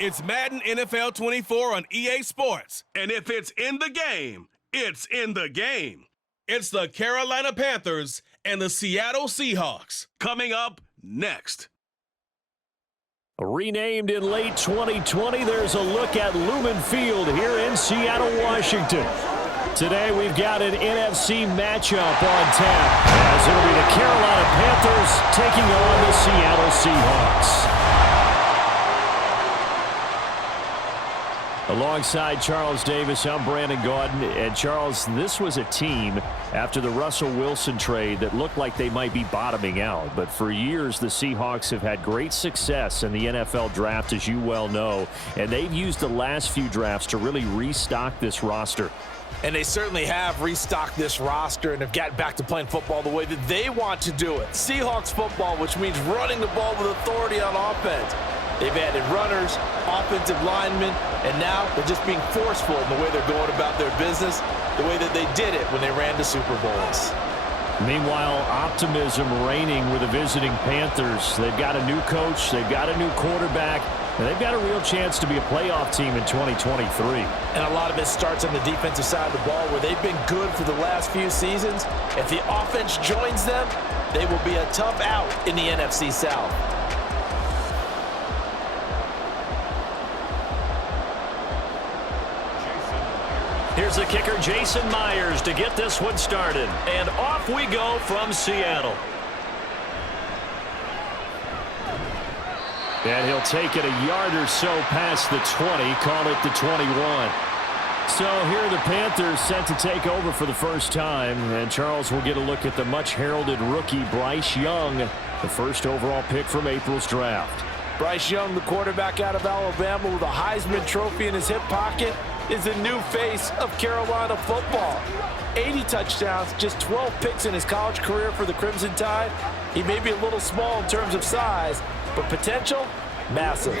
It's Madden NFL 24 on EA Sports. And if it's in the game, it's in the game. It's the Carolina Panthers and the Seattle Seahawks. Coming up next. Renamed in late 2020, there's a look at Lumen Field here in Seattle, Washington. Today we've got an NFC matchup on tap, as it'll be the Carolina Panthers taking on the Seattle Seahawks. Alongside Charles Davis, I'm Brandon Gaudin. And Charles, this was a team after the Russell Wilson trade that looked like they might be bottoming out. But for years, the Seahawks have had great success in the NFL draft, as you well know. And they've used the last few drafts to really restock this roster. And they certainly have restocked this roster and have gotten back to playing football the way that they want to do it. Seahawks football, which means running the ball with authority on offense. They've added runners, offensive linemen, and now they're just being forceful in the way they're going about their business, the way that they did it when they ran to Super Bowls. Meanwhile, optimism reigning with the visiting Panthers. They've got a new coach, they've got a new quarterback, and they've got a real chance to be a playoff team in 2023. And a lot of it starts on the defensive side of the ball, where they've been good for the last few seasons. If the offense joins them, they will be a tough out in the NFC South. Here's the kicker, Jason Myers, to get this one started. And off we go from Seattle. And he'll take it a yard or so past the 20, call it the 21. So here are the Panthers set to take over for the first time. And Charles will get a look at the much-heralded rookie Bryce Young, the first overall pick from April's draft. Bryce Young, the quarterback out of Alabama with a Heisman Trophy in his hip pocket, is the new face of Carolina football. 80 touchdowns, just 12 picks in his college career for the Crimson Tide. He may be a little small in terms of size, but potential, massive.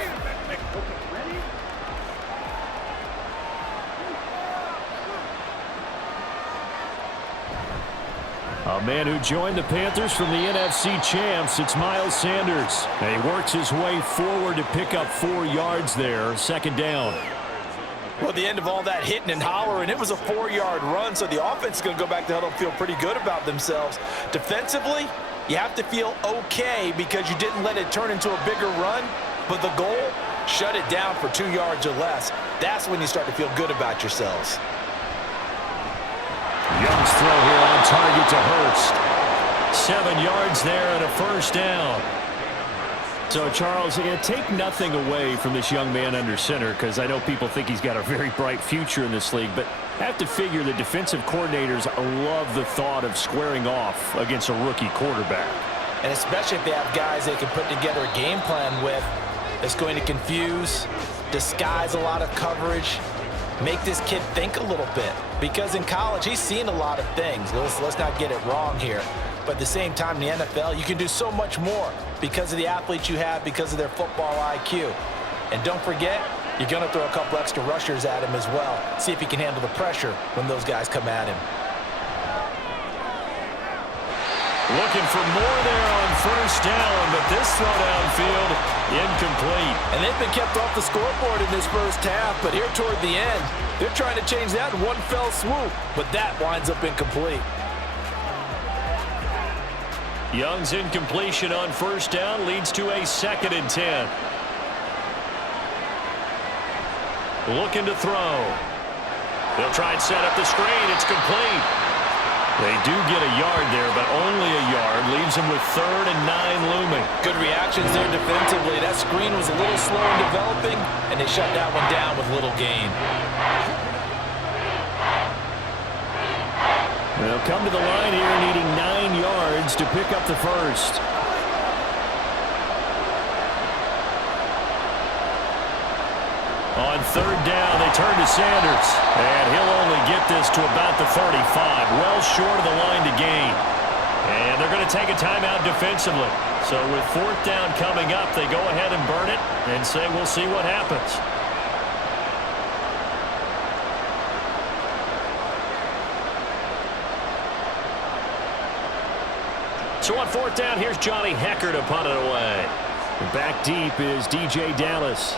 A man who joined the Panthers from the NFC champs, it's Miles Sanders. And he works his way forward to pick up 4 yards there, second down. Well, at the end of all that hitting and hollering, it was a 4-yard run, so the offense is going to go back to huddle and feel pretty good about themselves. Defensively, you have to feel okay because you didn't let it turn into a bigger run, but the goal, shut it down for 2 yards or less. That's when you start to feel good about yourselves. Young's throw here on target to Hurst. 7 yards there and a first down. So, Charles, take nothing away from this young man under center, because I know people think he's got a very bright future in this league, but I have to figure the defensive coordinators love the thought of squaring off against a rookie quarterback. And especially if they have guys they can put together a game plan with that's going to confuse, disguise a lot of coverage, make this kid think a little bit. Because in college, he's seen a lot of things. Let's not get it wrong here. But at the same time, in the NFL, you can do so much more because of the athletes you have, because of their football IQ. And don't forget, you're going to throw a couple extra rushers at him as well. See if he can handle the pressure when those guys come at him. Looking for more there on first down, but this throw downfield, incomplete. And they've been kept off the scoreboard in this first half, but here toward the end, they're trying to change that in one fell swoop, but that winds up incomplete. Young's incompletion on first down leads to a 2nd and 10. Looking to throw. They'll try and set up the screen. It's complete. They do get a yard there, but only a yard. Leaves them with 3rd and 9 looming. Good reactions there defensively. That screen was a little slow in developing, and they shut that one down with little gain. They'll come to the line here needing 9 yards to pick up the first. On 3rd down, they turn to Sanders. And he'll only get this to about the 35, well short of the line to gain. And they're going to take a timeout defensively. So with 4th down coming up, they go ahead and burn it and say we'll see what happens. So on 4th down, here's Johnny Hecker to punt it away. Back deep is DJ Dallas.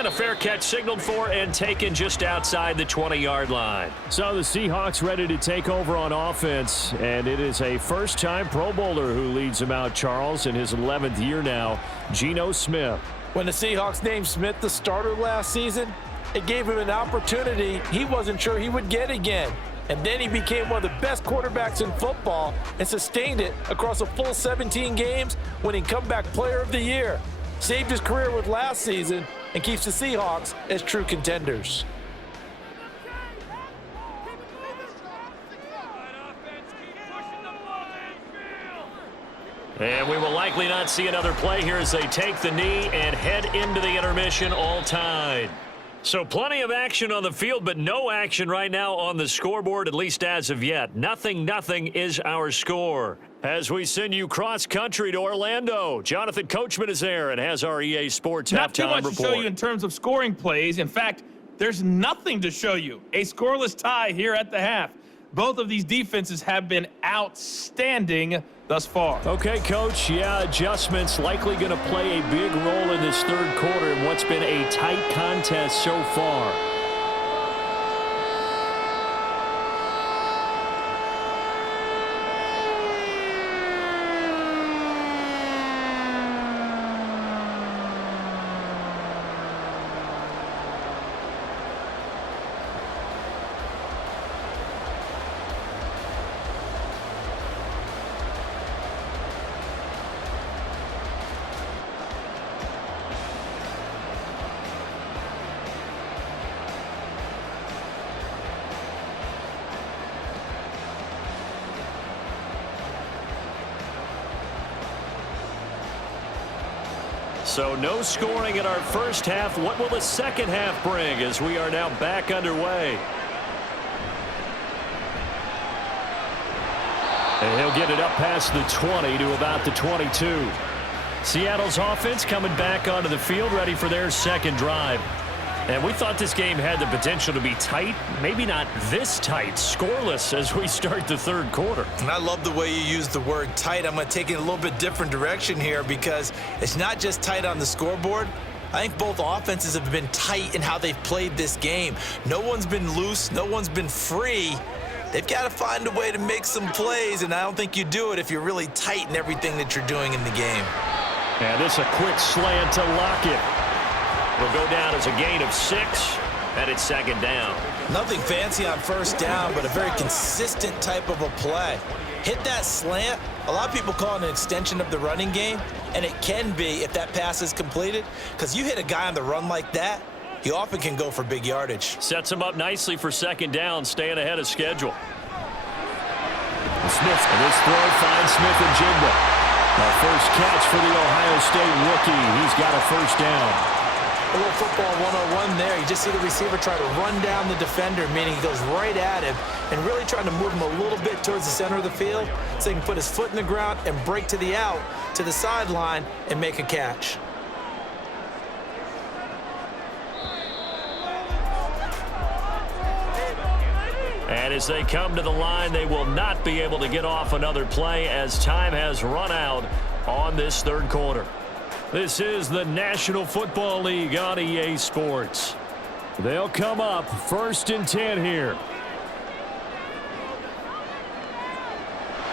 And a fair catch signaled for and taken just outside the 20-yard line. So the Seahawks ready to take over on offense, and it is a first-time Pro Bowler who leads them out, Charles, in his 11th year now, Geno Smith. When the Seahawks named Smith the starter last season, it gave him an opportunity he wasn't sure he would get again. And then he became one of the best quarterbacks in football and sustained it across a full 17 games, winning Comeback Player of the Year. Saved his career with last season and keeps the Seahawks as true contenders. And we will likely not see another play here as they take the knee and head into the intermission all tied. So plenty of action on the field, but no action right now on the scoreboard, at least as of yet. 0-0 is our score. As we send you cross-country to Orlando, Jonathan Coachman is there and has our EA Sports Not too halftime much report. to show you in terms of scoring plays. In fact, there's nothing to show you. A scoreless tie here at the half. Both of these defenses have been outstanding thus far. Okay, Coach. Yeah, adjustments likely going to play a big role in this third quarter in what's been a tight contest so far. So no scoring in our first half. What will the second half bring as we are now back underway? And he'll get it up past the 20 to about the 22. Seattle's offense coming back onto the field, ready for their second drive. And we thought this game had the potential to be tight, maybe not this tight, scoreless as we start the third quarter. And I love the way you use the word tight. I'm going to take it in a little bit different direction here because it's not just tight on the scoreboard. I think both offenses have been tight in how they've played this game. No one's been loose. No one's been free. They've got to find a way to make some plays, and I don't think you do it if you're really tight in everything that you're doing in the game. And this a quick slant to Lockett. Will go down as a gain of 6, and it's second down. Nothing fancy on first down, but a very consistent type of a play. Hit that slant. A lot of people call it an extension of the running game, and it can be if that pass is completed, because you hit a guy on the run like that, he often can go for big yardage. Sets him up nicely for second down, staying ahead of schedule. Smith, and this throw finds Smith and Jigba. Our first catch for the Ohio State rookie. He's got a first down. A little football 101 there. You just see the receiver try to run down the defender, meaning he goes right at him and really trying to move him a little bit towards the center of the field so he can put his foot in the ground and break to the out, to the sideline, and make a catch. And as they come to the line, they will not be able to get off another play as time has run out on this third quarter. This is the National Football League on EA Sports. They'll come up 1st and 10 here.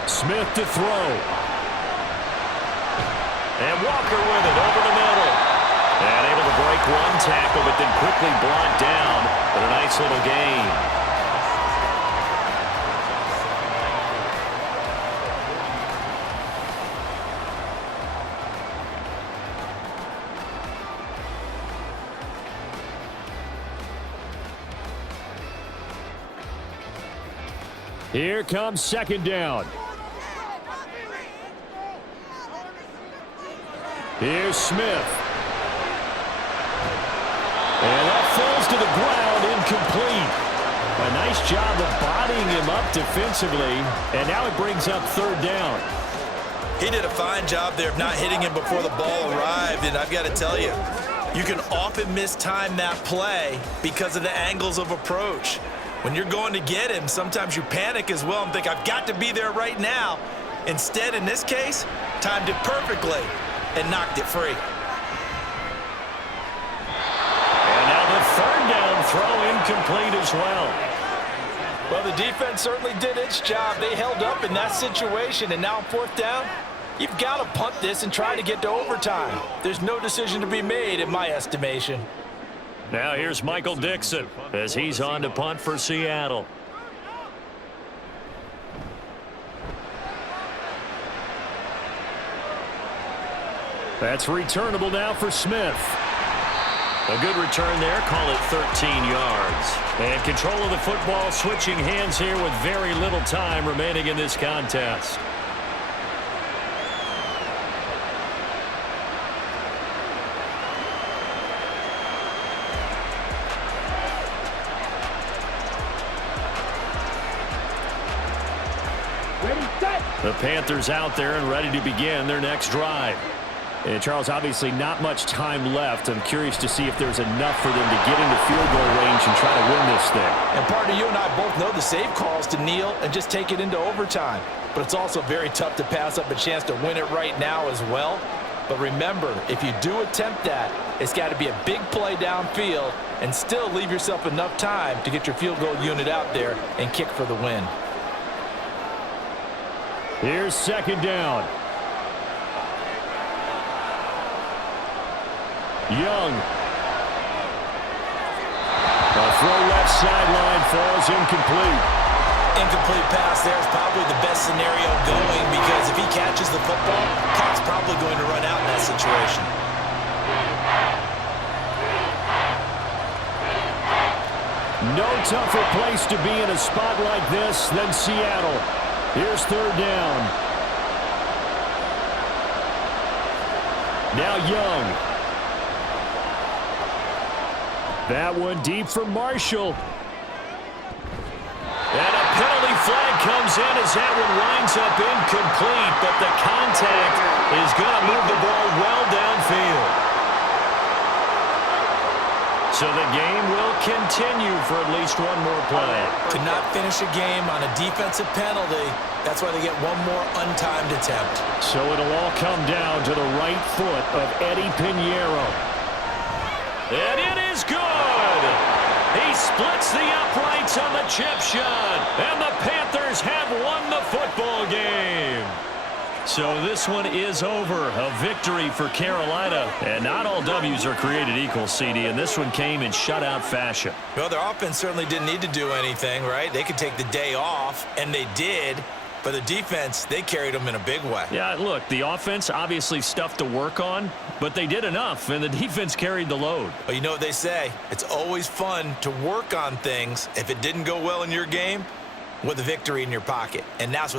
Smith to throw. And Walker with it over the middle. And able to break one tackle, but then quickly brought down. But a nice little gain. Here comes second down. Here's Smith. And that falls to the ground, incomplete. A nice job of bodying him up defensively, and now it brings up third down. He did a fine job there of not hitting him before the ball arrived, and I've got to tell you, you can often mistime that play because of the angles of approach. When you're going to get him, sometimes you panic as well and think, I've got to be there right now. Instead, in this case, timed it perfectly and knocked it free. incomplete as well. Well, the defense certainly did its job. They held up in that situation, and now 4th down, you've got to punt this and try to get to overtime. There's no decision to be made in my estimation. Now here's Michael Dixon as he's on to punt for Seattle. That's returnable now for Smith. A good return there, call it 13 yards. And control of the football switching hands here with very little time remaining in this contest. The Panthers out there and ready to begin their next drive. And Charles, obviously not much time left. I'm curious to see if there's enough for them to get into field goal range and try to win this thing. And partner, you and I both know the safe calls to kneel and just take it into overtime. But it's also very tough to pass up a chance to win it right now as well. But remember, if you do attempt that, it's got to be a big play downfield and still leave yourself enough time to get your field goal unit out there and kick for the win. Here's 2nd down. Young. A throw left sideline falls incomplete. Incomplete pass there is probably the best scenario going because if he catches the football, clock's probably going to run out in that situation. No tougher place to be in a spot like this than Seattle. Here's 3rd down. Now Young. That one deep for Marshall. And a penalty flag comes in as that one winds up incomplete, but the contact is going to move the ball well downfield. So the game will continue for at least one more play. To not finish a game on a defensive penalty, that's why they get one more untimed attempt. So it'll all come down to the right foot of Eddie Pinheiro. And it is good. He splits the uprights on the chip shot. And the Panthers have won the football game. So this one is over. A victory for Carolina. And not all W's are created equal, CD. And this one came in shutout fashion. Well, their offense certainly didn't need to do anything, right? They could take the day off, and they did. But the defense, they carried them in a big way. Yeah, look, the offense, obviously stuff to work on, but they did enough, and the defense carried the load. Well, you know what they say. It's always fun to work on things if it didn't go well in your game with a victory in your pocket. And that's what